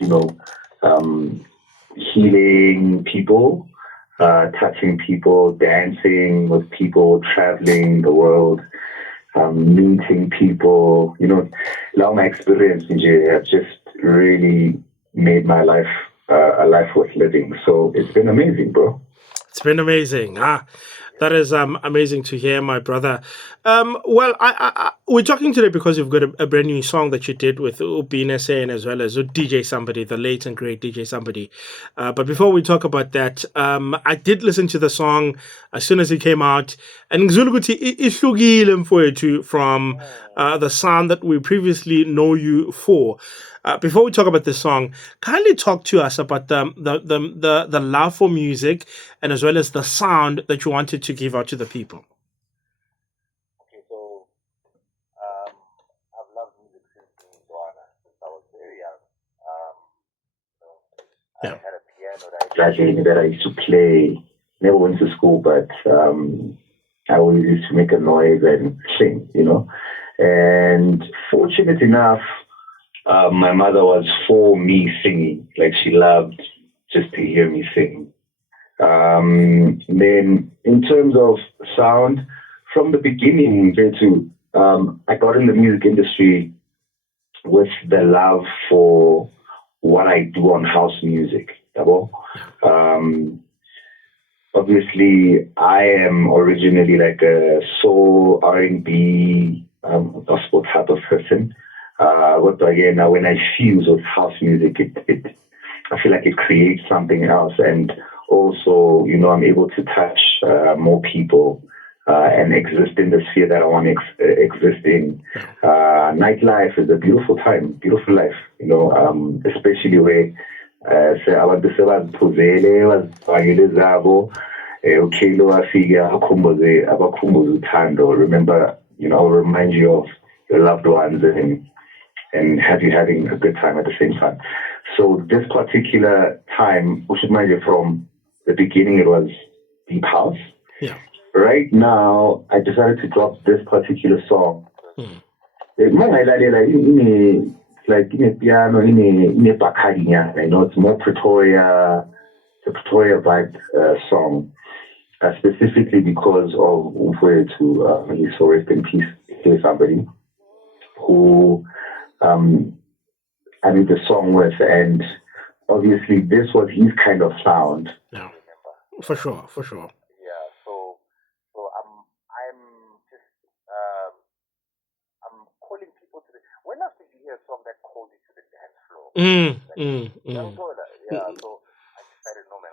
you know, healing people, touching people, dancing with people, traveling the world, meeting people. My experience have just really made my life a life worth living. So it's been amazing, bro. It's been amazing. That is amazing to hear, my brother. We're talking today because you've got a brand new song that you did with RSA and as well as DJ Sumbody, the late and great DJ Sumbody. But before we talk about that, I did listen to the song as soon as it came out, and Ngizulukuthi ihlukile mfowethu from the sound that we previously know you for. Before we talk about this song, kindly talk to us about the love for music and as well as the sound that you wanted to give out to the people. Okay, so I've loved music since I was very young. I had a piano that I used to play. Never went to school, but I always used to make a noise and sing, And fortunate enough, my mother was for me singing. Like, she loved just to hear me sing. Then in terms of sound, from the beginning, I got in the music industry with the love for what I do on house music. Obviously, I am originally like a soul, R&B, gospel type of person. But again, when I fuse with house music, I feel like it creates something else. And also, I'm able to touch more people and exist in the sphere that I want to exist in. Nightlife is a beautiful time, beautiful life, especially where abantu sebaziphuzele bazifakile zabo Kaylow afike abakhumbuze uthando. Remember, I'll remind you of your loved ones and have you having a good time at the same time. So this particular time, we should mind you, from the beginning, it was deep house. Yeah. Right now, I decided to drop this particular song. Like in a piano, in a baccaria. I know it's more Pretoria vibe song, specifically because of Umfowethu, he's so rest in peace, he's somebody who I made the song with, and obviously this was his kind of sound. Yeah, for sure. Yeah, so I'm just I'm calling people to when else did you hear a song that called you to the dance floor? Yeah, so I decided, no man,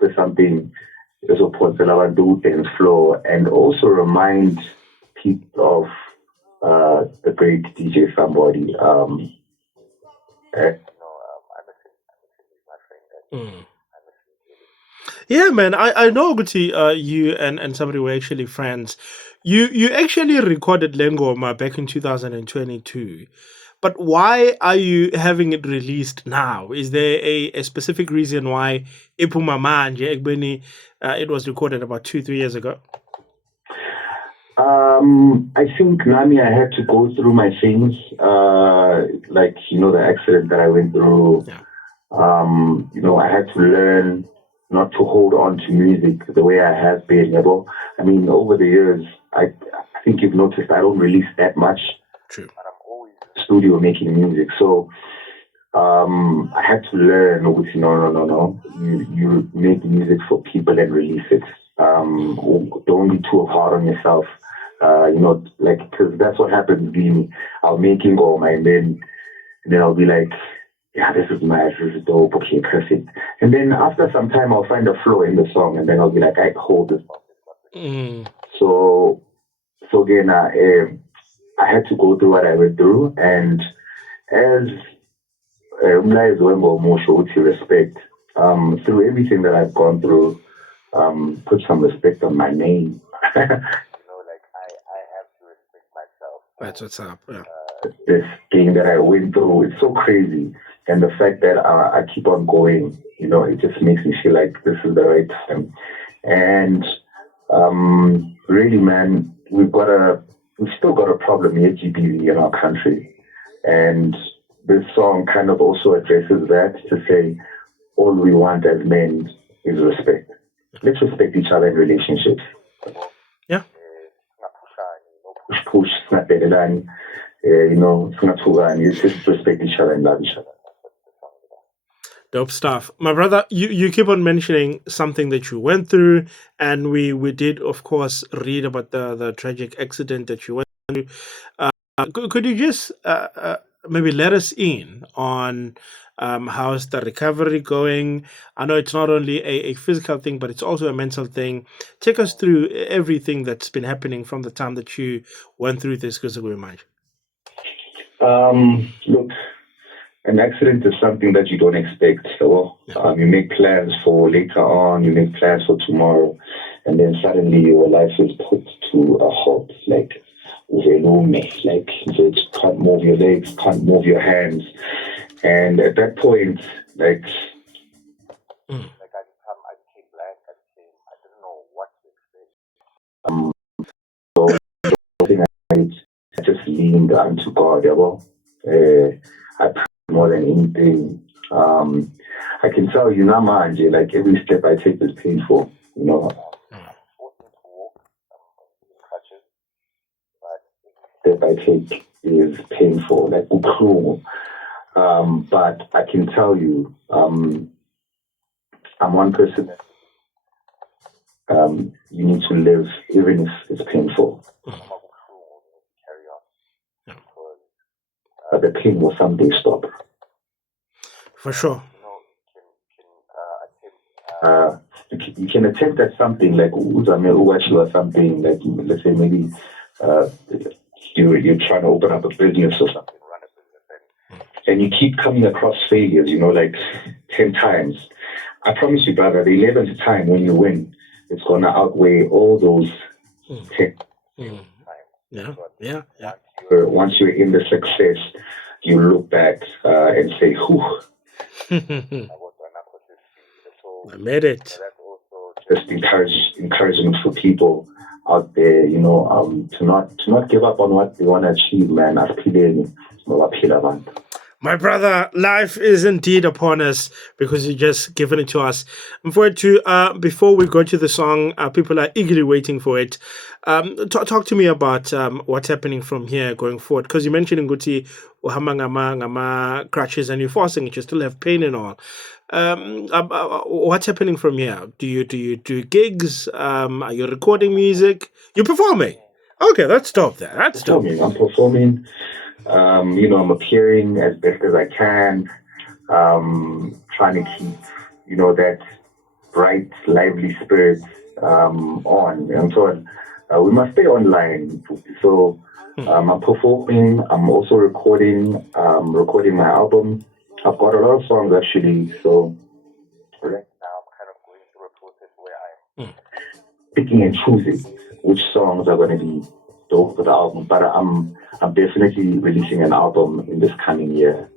there's something about do dance floor, and also remind people of the great DJ Sumbody. Yeah, man. I know, Guti, you and somebody were actually friends. You actually recorded Lengoma back in 2022. But why are you having it released now? Is there a specific reason why Ipuma Manje Egbeni it was recorded about 2-3 years ago? I think, Nami, I had to go through my things, like, the accident that I went through. Yeah. I had to learn not to hold on to music the way I have been. I mean, over the years, I think you've noticed I don't release that much. True. But I'm always in the studio making music. So I had to learn, no. You make music for people and release it. Don't be too hard on yourself. Because that's what happens to me. I'll make Ngoma and then I'll be like, yeah, this is nice, this is dope, okay, perfect. And then after some time, I'll find a flow in the song, and then I'll be like, I hold this. So again, I had to go through what I went through, and as Umlayezo Wembo Mosho to respect, through everything that I've gone through, put some respect on my name. I have to respect myself. That's what's up. Yeah. This thing that I went through, it's so crazy. And the fact that I keep on going, it just makes me feel like this is the right time. And really, man, we've still got a problem with GBV in our country. And this song kind of also addresses that, to say all we want as men is respect. Let's respect each other in relationships. Yeah. Push, singadelelani, singathukani. Let's just respect each other and love each other. Dope stuff. My brother, you keep on mentioning something that you went through, and we did, of course, read about the tragic accident that you went through. Could you just maybe let us in on how's the recovery going? I know it's not only a physical thing, but it's also a mental thing. Take us through everything that's been happening from the time that you went through this. Look, an accident is something that you don't expect. So you make plans for later on, you make plans for tomorrow, and then suddenly your life is put to a halt. Like you can't move your legs, can't move your hands. And at that point, I became blank. I didn't know what to expect. I just leaned unto God. I pray more than anything. I can tell you now, man, like every step I take is painful, you know. Step I take is painful, like cruel. But I can tell you, I'm one person. You need to live even if it's painful. The pain will someday stop. For sure. You can attempt at something like or something like, let's say maybe you're trying to open up a business or something, run a business, and you keep coming across failures, like 10 times. I promise you, brother, the 11th time when you win, it's gonna outweigh all those 10 times. Yeah. Once you're in the success, you look back and say, "Whew." I made it. Just encouragement for people out there, to not give up on what they want to achieve, man. My brother, life is indeed upon us because you just given it to us. And for it to, before we go to the song, people are eagerly waiting for it. Talk to me about what's happening from here going forward. Because you mentioned in Guti, ngama crutches, and you're forcing it, you still have pain and all. What's happening from here? Do you do gigs? Are you recording music? You're performing. Okay, that's dope. That's dope. I'm performing. I'm appearing as best as I can, trying to keep, that bright, lively spirit on. And so we must stay online. So I'm performing. I'm also recording my album. I've got a lot of songs actually. So right now I'm kind of going through a process where I'm picking and choosing which songs are going to be dope for the album. But I'm definitely releasing an album in this coming year.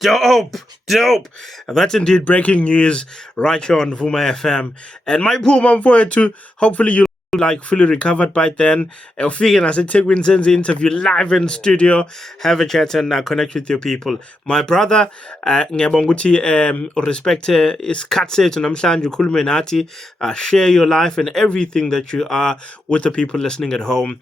Dope. And that's indeed breaking news right here on Vuma FM. And my poor mom for it too. Hopefully you'll like fully recovered by then. I'll figure as I take Winston's interview live in studio, have a chat and connect with your people. My brother, ngiyabonga respect isikhathe to namhlanje ukhulume nathi, share your life and everything that you are with the people listening at home.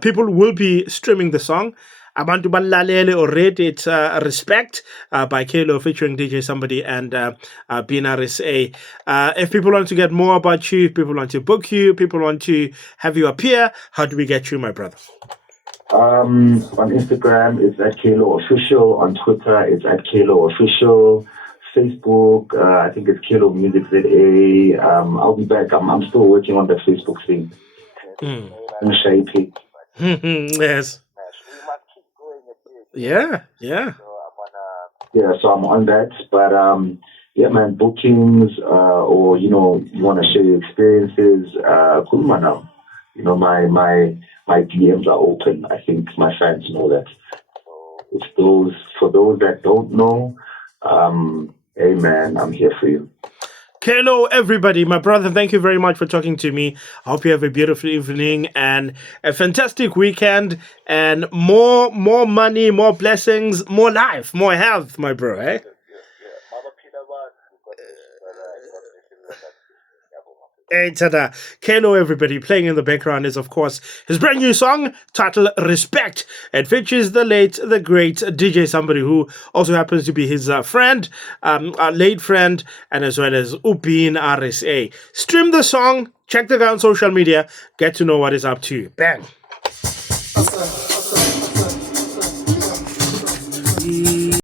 People will be streaming the song. Abantu balalele already. It's Respect by Kaylow featuring DJ Sumbody and RSA. If people want to get more about you, people want to book you, people want to have you appear, how do we get you, my brother? On Instagram, it's at Kaylow Official. On Twitter, it's at Kaylow Official. Facebook, I think it's Kaylow Music ZA. I'll be back. I'm still working on the Facebook thing. Yes. Yeah. So I'm on that. But man, bookings, or you want to share your experiences, kuluma now. My DMs are open. I think my fans know that. For those that don't know, hey man, I'm here for you. Kaylow, everybody, my brother, thank you very much for talking to me. I hope you have a beautiful evening and a fantastic weekend and more money, more blessings, more life, more health, my bro, eh? Mama Pinaman, God bless you, brother. God bless everyone that's listening. Hey, tada. Kaylow, everybody. Playing in the background is, of course, his brand new song titled Respect. It features the late, the great DJ Sumbody, who also happens to be his friend, a late friend, and as well as Upin RSA. Stream the song, check the guy on social media, get to know what is up to. Bang.